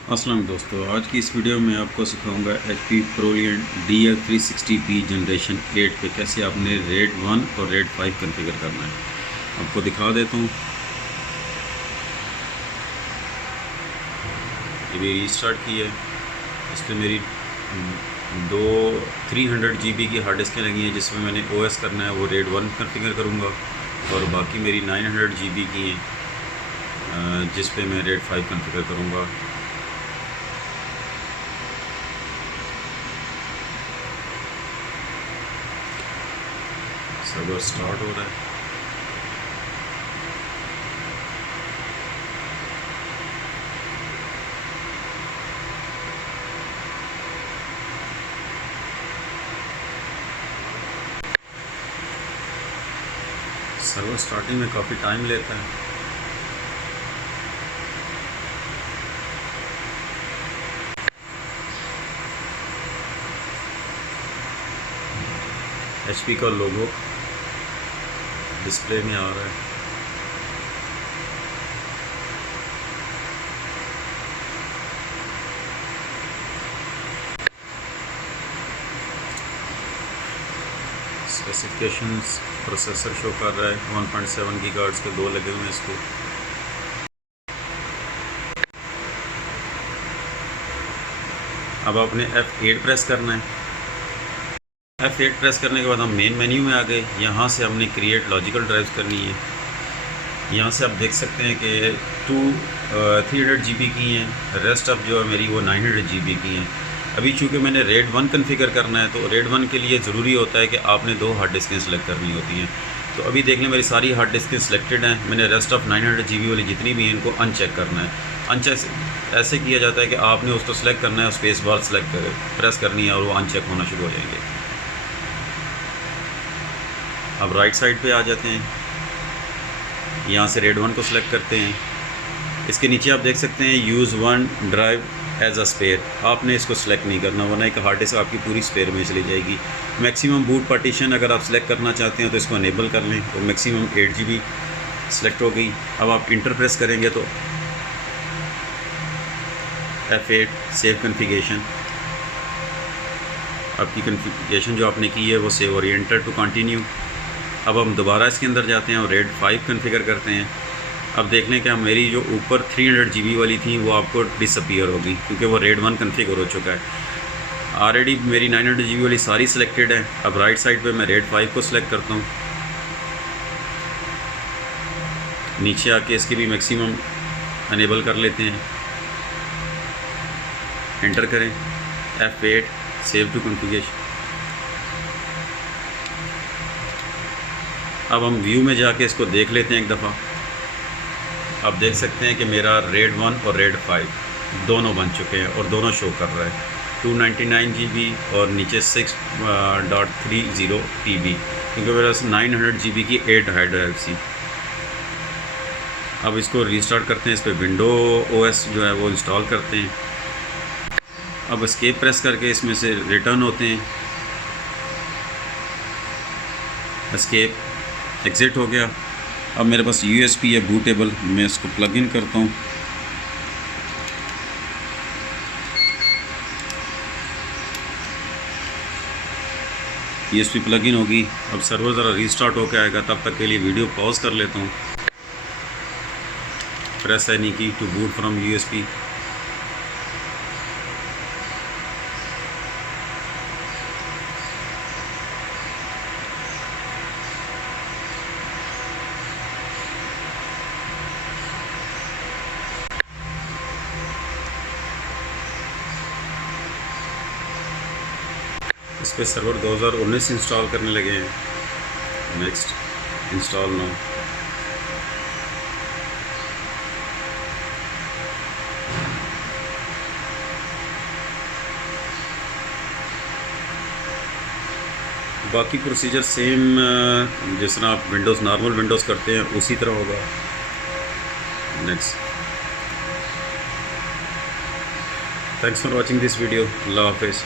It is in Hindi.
अस्सलाम दोस्तों, आज की इस वीडियो में आपको सिखाऊंगा HP Proliant DL360p जनरेशन 8 पे कैसे आपने Raid-1 और Raid-5 कॉन्फ़िगर करना है। आपको दिखा देता हूँ। ये भी रीस्टार्ट की है। इस पर मेरी दो 300 GB की हार्ड डिस्कें लगी हैं, जिसमें मैंने OS करना है वो Raid-1 कॉन्फ़िगर करूँगा, और बाकी मेरी 900 GB की हैं जिस पे मैं Raid-5 कॉन्फ़िगर करूँगा। सर्वर स्टार्ट हो रहा है। सर्वर स्टार्टिंग में काफ़ी टाइम लेता है। HP का लोगो डिस्प्ले में आ रहा है। स्पेसिफिकेशंस प्रोसेसर शो कर रहा है। 1.7 गीगाहर्ट्ज़ के दो लगे हुए हैं इसको। अब आपने F8 प्रेस करना है। F8 प्रेस करने के बाद हम मेन मेन्यू में आ गए। यहाँ से हमने क्रिएट लॉजिकल ड्राइव्स करनी है। यहाँ से आप देख सकते हैं कि 300 GB की हैं, रेस्ट अब जो है मेरी वो 900 GB की हैं। अभी चूँकि मैंने Raid-1 कॉन्फ़िगर करना है, तो Raid-1 के लिए ज़रूरी होता है कि आपने दो हार्ड डिस्कें सेलेक्ट करनी होती हैं। तो अभी देख लें मेरी सारी हार्ड डिस्कें सिलेक्टेड हैं। मैंने रेस्ट ऑफ 900 GB वाली जितनी भी हैं इनको अनचेक करना है। अनचेक ऐसे किया जाता है कि आपने उसको सेलेक्ट करना है, स्पेस बार सेलेक्ट प्रेस करनी है और वो अनचेक होना शुरू हो जाएंगे। अब राइट साइड पे आ जाते हैं। यहाँ से Raid-1 को सिलेक्ट करते हैं। इसके नीचे आप देख सकते हैं use OneDrive as a spare. आपने इसको सेलेक्ट नहीं करना, वरना एक हार्ड डिस्क आपकी पूरी स्पेयर में चली जाएगी। मैक्सिमम बूट पार्टीशन अगर आप सेलेक्ट करना चाहते हैं तो इसको अनेबल कर लें, और मैक्सिमम 8 GB सेलेक्ट हो गई। अब आप इंटर प्रेस करेंगे तो F8 सेव कॉन्फ़िगरेशन, आपकी कॉन्फ़िगरेशन जो आपने की है वो सेव, और एंटर टू कंटिन्यू। अब हम दोबारा इसके अंदर जाते हैं और Raid-5 कॉन्फ़िगर करते हैं। अब देख लें कि मेरी जो ऊपर 300 GB वाली थी वो आपको डिसअपीयर होगी, क्योंकि वो Raid-1 कॉन्फ़िगर हो चुका है। ऑलरेडी मेरी 900 GB वाली सारी सिलेक्टेड है। अब राइट साइड पे मैं Raid-5 को सिलेक्ट करता हूँ। नीचे आके इसकी भी मैक्सिमम अनेबल कर लेते हैं। एंटर करें, F8 सेव टू कॉन्फ़िगरेशन। अब हम व्यू में जाके इसको देख लेते हैं एक दफ़ा। आप देख सकते हैं कि मेरा Raid-1 और Raid-5 दोनों बन चुके हैं और दोनों शो कर रहा है। 299 GB और नीचे 6.30 TB, क्योंकि मेरे पास 900 GB की 8 हार्ड ड्राइव थी। अब इसको रीस्टार्ट करते हैं। इस पर विंडो OS जो है वो इंस्टॉल करते हैं। अब एस्केप प्रेस करके इसमें से रिटर्न होते हैं। एस्केप एग्ज़िट हो गया। अब मेरे पास USB है बूटेबल, मैं इसको प्लग इन करता हूँ। USB प्लग इन होगी। अब सर्वर ज़रा रीस्टार्ट होकर आएगा, तब तक के लिए वीडियो पॉज कर लेता हूँ। प्रेस एनी की टू बूट फ्रॉम USB। इस पर सर्वर 2019 इंस्टॉल करने लगे हैं। Next, install now. बाकी प्रोसीजर सेम जिस तरह आप विंडोज़ नॉर्मल विंडोज़ करते हैं उसी तरह होगा। Next, thanks for watching this video. अल्लाह हाफिज़।